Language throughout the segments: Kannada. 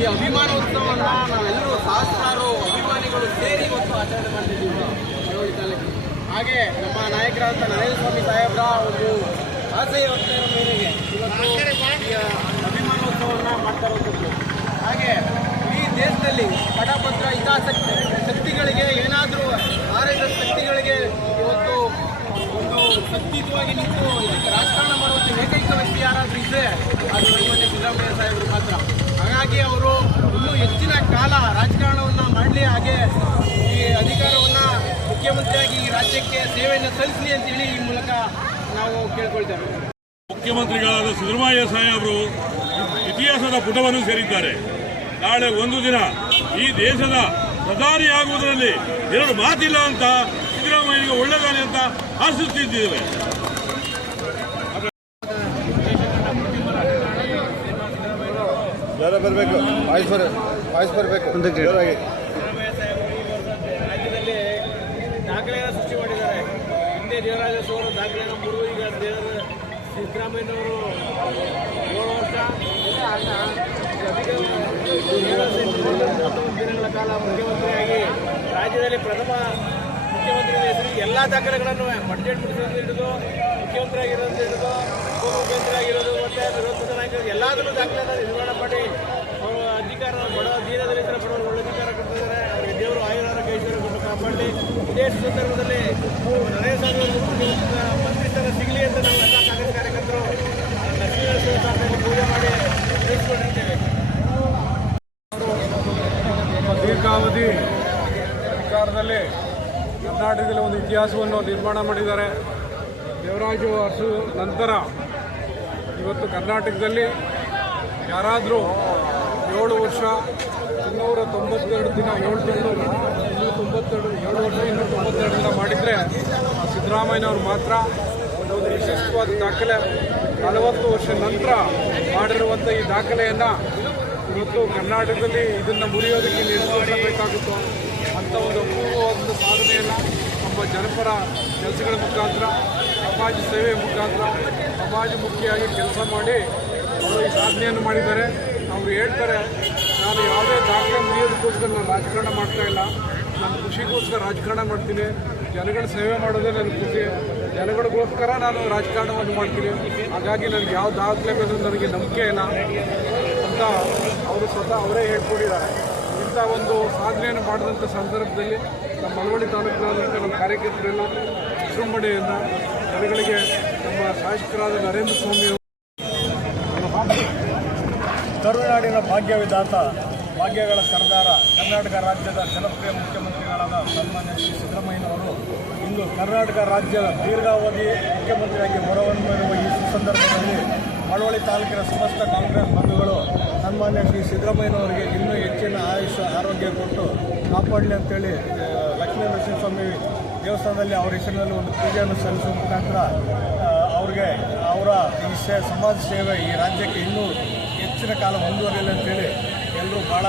ಈ ಅಭಿಮಾನೋತ್ಸವನ ನಾವೆಲ್ಲರೂ ಸಹಸ್ರಾರು ಅಭಿಮಾನಿಗಳು ಸೇರಿ ಇವತ್ತು ಆಚರಣೆ ಮಾಡ್ತಿದ್ದೀವಿ. ಹಾಗೆ ನಮ್ಮ ನಾಯಕರಾದಂಥ ನರೇಂದ್ರ ಸ್ವಾಮಿ ಸಾಹೇಬ್ರ ಒಂದು ಆಸೆಯ ಒತ್ತಾಯದ ಮೇರೆಗೆ ಇವತ್ತು ಅಭಿಮಾನೋತ್ಸವವನ್ನು ಮಾಡ್ತಾ ಇರುವಂಥದ್ದು ಹಾಗೆ ಈ ದೇಶದಲ್ಲಿ ಪಡಭದ್ರ ಹಿತಾಸಕ್ತಿ, ಶಕ್ತಿಗಳಿಗೆ ಏನಾದರೂ ಆರ್ ಶಕ್ತಿಗಳಿಗೆ ಇವತ್ತು ಒಂದು ಶಕ್ತಿಯುತವಾಗಿ ನಿಂತು ರಾಷ್ಟ್ರ ಏಕೈಕ ವ್ಯಕ್ತಿ ಯಾರಾದರೂ ಇದ್ದರೆ ಅದು ನಮ್ಮನ್ನೇ ಸಿದ್ದರಾಮಯ್ಯ ಸಾಹೇಬರು ಮಾತ್ರ ಹಾಗಾಗಿ ಅವರು ಇನ್ನೂ ಹೆಚ್ಚಿನ ಕಾಲ ರಾಜಕಾರಣವನ್ನು ಮಾಡಲಿ ಹಾಗೆ ಈ ಅಧಿಕಾರವನ್ನು ಮುಖ್ಯಮಂತ್ರಿಯಾಗಿ ಈ ರಾಜ್ಯಕ್ಕೆ ಸೇವೆಯನ್ನು ಸಲ್ಲಿಸಲಿ ಅಂತೇಳಿ ಈ ಮೂಲಕ ನಾವು ಕೇಳ್ಕೊಳ್ತೇವೆ ಮುಖ್ಯಮಂತ್ರಿಗಳಾದ ಸಿದ್ದರಾಮಯ್ಯ ಸಾಹೇಬರು ಇತಿಹಾಸದ ಪುಟವನ್ನು ಸೇರಿದ್ದಾರೆ. ನಾಳೆ ಒಂದು ದಿನ ಈ ದೇಶದ ಪ್ರಧಾನಿಯಾಗುವುದರಲ್ಲಿ ಎರಡು ಮಾತಿಲ್ಲ ಅಂತ ಸಿದ್ದರಾಮಯ್ಯನಿಗೆ ಒಳ್ಳೆದಾನೆ ಅಂತ ಆಶಿಸುತ್ತಿದ್ದೇವೆ ಬರಬೇಕು. ವಾಯ್ಸ್ ಬರ ವಾಯ್ಸ್ ಬರಬೇಕು ಜೋರಾಗಿ. ರಾಜ್ಯದಲ್ಲಿ ಸೃಷ್ಟಿ ಮಾಡಿದ್ದಾರೆ. ಹಿಂದೆ ದೇವರಾಜ ಅವರು ದಾಖಲೆಯನ್ನು ಮೂರು ಈಗ ದೇವರ ಸಿದ್ದರಾಮಯ್ಯನವರು ಏಳು ವರ್ಷ. ಹತ್ತೊಂಬತ್ತು ದಿನಗಳ ಕಾಲ ಮುಖ್ಯಮಂತ್ರಿಯಾಗಿ ರಾಜ್ಯದಲ್ಲಿ ಪ್ರಥಮ ಮುಖ್ಯಮಂತ್ರಿ ಹೆಸರಿಗೆ ಎಲ್ಲ ದಾಖಲೆಗಳನ್ನು ಬಡ್ಜೆಟ್ ಬಿಡಿಸೋದು ಹಿಡಿದು ಮುಖ್ಯಮಂತ್ರಿ ಆಗಿರೋದು ಹಿಡಿದು ಉಪಮುಖ್ಯಮಂತ್ರಿ ಆಗಿರೋದು ದಾಖಲೆ ನಿರ್ಮಾಣ ಮಾಡಿ ಅಧಿಕಾರ ಬಡ ದೀನ ದಲಿತರ ಬಡವರು ಒಳ್ಳೆ ಅಧಿಕಾರ ಕೊಡ್ತಿದ್ದಾರೆ ಅವರಿಗೆ ದೇವರು ಆಯುರಾರೋಗ್ಯ ಐಶ್ವರ್ಯವನ್ನು ಕಾಪಾಡಲಿ. ಇದೇ ಸಂದರ್ಭದಲ್ಲಿ ನರೇಂದ್ರ ಸ್ವಾಮಿ ಅವರು ಮಂತ್ರಿ ಸ್ಥಾನ ಸಿಗಲಿ ಅಂತ ನಾವು ಎಲ್ಲ ಕಾಂಗ್ರೆಸ್ ಕಾರ್ಯಕರ್ತರು ಲಕ್ಷ್ಮೀ ಪೂಜೆ ಮಾಡಿ ತಿಳಿಸ್ಕೊಂಡಿರ್ತೇವೆ. ದೀರ್ಘಾವಧಿ ಅಧಿಕಾರದಲ್ಲಿ ಕರ್ನಾಟಕದಲ್ಲಿ ಒಂದು ಇತಿಹಾಸವನ್ನು ನಿರ್ಮಾಣ ಮಾಡಿದ್ದಾರೆ. ದೇವರಾಜು ಅರಸು ನಂತರ ಇವತ್ತು ಕರ್ನಾಟಕದಲ್ಲಿ ಯಾರಾದರೂ ಏಳು ವರ್ಷ, ಇನ್ನೂರ ತೊಂಬತ್ತೆರಡು ದಿನ, ಏಳು ತಿಂಗಳು ಇನ್ನೂರ ತೊಂಬತ್ತೆರಡು, ಏಳು ವರ್ಷ ಇನ್ನೂರ ತೊಂಬತ್ತೆರಡು ದಿನ ಮಾಡಿದರೆ ಸಿದ್ದರಾಮಯ್ಯನವರು ಮಾತ್ರ ಒಂದು ವಿಶಿಷ್ಟವಾದ ದಾಖಲೆ. ನಲವತ್ತು ವರ್ಷ ನಂತರ ಮಾಡಿರುವಂಥ ಈ ದಾಖಲೆಯನ್ನು ಇವತ್ತು ಕರ್ನಾಟಕದಲ್ಲಿ ಇದನ್ನು ಮುರಿಯೋದಕ್ಕೆ ನಿರ್ವಹಿಸಬೇಕಾಗುತ್ತೋ ಅಂಥ ಒಂದು ಅಪೂರ್ವವಾದ ಸಾಧನೆಯನ್ನು ನಮ್ಮ ಜನಪರ ಕೆಲಸಗಳ ಮುಖಾಂತರ, ಸಮಾಜ ಸೇವೆ ಮುಖಾಂತರ ಸಮಾಜಮುಖಿಯಾಗಿ ಕೆಲಸ ಮಾಡಿ ಅವರು ಈ ಸಾಧನೆಯನ್ನು ಮಾಡಿದ್ದಾರೆ. ಅವರು ಹೇಳ್ತಾರೆ, ನಾನು ಯಾವುದೇ ದಾಖಲೆ ಮುಗಿಯೋದಕ್ಕೋಸ್ಕರ ನಾನು ರಾಜಕಾರಣ ಮಾಡ್ತಾ ಇಲ್ಲ. ನಾನು ಖುಷಿಗೋಸ್ಕರ ರಾಜಕಾರಣ ಮಾಡ್ತೀನಿ. ಜನಗಳ ಸೇವೆ ಮಾಡೋದೇ ನನಗೆ ಖುಷಿ ಜನಗಳಿಗೋಸ್ಕರ ನಾನು ರಾಜಕಾರಣವನ್ನು ಮಾಡ್ತೀನಿ. ಹಾಗಾಗಿ ನನಗೆ ಯಾವ ದಾಖಲೆ ಮೇಲೆ ನನಗೆ ನಂಬಿಕೆ ಇಲ್ಲ. ಅಂತ ಅವರು ಸ್ವತಃ ಅವರೇ ಹೇಳ್ಕೊಂಡಿದ್ದಾರೆ. ಇಂಥ ಒಂದು ಸಾಧನೆಯನ್ನು ಮಾಡಿದಂಥ ಸಂದರ್ಭದಲ್ಲಿ ನಮ್ಮ ಮಳವಳ್ಳಿ ತಾಲೂಕಿನಾದಂಥ ನಮ್ಮ ಕಾರ್ಯಕರ್ತರೆಲ್ಲ ವಿಜೃಂಭಣೆಯಿಂದ ಜನಗಳಿಗೆ ನಮ್ಮ ಶಾಸಕರಾದ ನರೇಂದ್ರ ಸ್ವಾಮಿ ತಮಿಳುನಾಡಿನ ಭಾಗ್ಯ ವಿಧಾತ ಭಾಗ್ಯಗಳ ಸರ್ದಾರ, ಕರ್ನಾಟಕ ರಾಜ್ಯದ ಜನಪ್ರಿಯ ಮುಖ್ಯಮಂತ್ರಿಗಳಾದ ಸನ್ಮಾನ್ಯ ಶ್ರೀ ಸಿದ್ದರಾಮಯ್ಯನವರು ಇಂದು ಕರ್ನಾಟಕ ರಾಜ್ಯದ ದೀರ್ಘಾವಧಿ ಮುಖ್ಯಮಂತ್ರಿಯಾಗಿ ಹೊರಹೊಮ್ಮಿರುವ ಈ ಸಂದರ್ಭದಲ್ಲಿ ಮಳವಳ್ಳಿ ತಾಲೂಕಿನ ಸಮಸ್ತ ಕಾಂಗ್ರೆಸ್ ಬಂಧುಗಳು, ಸನ್ಮಾನ್ಯ ಶ್ರೀ ಸಿದ್ದರಾಮಯ್ಯನವರಿಗೆ ಇನ್ನೂ ಹೆಚ್ಚಿನ ಆಯುಷ್, ಆರೋಗ್ಯ ಕೊಟ್ಟು ಕಾಪಾಡಲಿ ಅಂತೇಳಿ ಲಕ್ಷ್ಮೀ ನರಸಿಂಹಸ್ವಾಮಿ ದೇವಸ್ಥಾನದಲ್ಲಿ ಅವರ ಹೆಸರಿನಲ್ಲಿ ಒಂದು ಪೂಜೆಯನ್ನು ಸಲ್ಲಿಸುವ ಮುಖಾಂತರ ಅವ್ರಿಗೆ ಅವರ ಈ ಸೇ ಸಮಾಜ ಸೇವೆ ಈ ರಾಜ್ಯಕ್ಕೆ ಇನ್ನೂ ಹೆಚ್ಚಿನ ಕಾಲ ಮುಂದುವರಿಯಲಿ ಅಂತೇಳಿ ಎಲ್ಲರೂ ಭಾಳ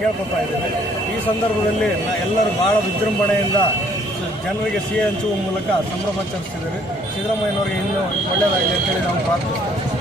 ಕೇಳ್ಕೊತಾ ಇದ್ದೇವೆ. ಈ ಸಂದರ್ಭದಲ್ಲಿ ಎಲ್ಲರೂ ಭಾಳ ವಿಜೃಂಭಣೆಯಿಂದ ಜನರಿಗೆ ಸಿಹಿ ಹಂಚುವ ಮೂಲಕ ಸಂಭ್ರಮಾಚರಿಸಿದ್ದಾರೆ ಸಿದ್ದರಾಮಯ್ಯನವರಿಗೆ ಇನ್ನೂ ಒಳ್ಳೆಯದಾಗಲಿ ಅಂತೇಳಿ ನಾವು ಪ್ರಾರ್ಥಿಸ್ತೇವೆ.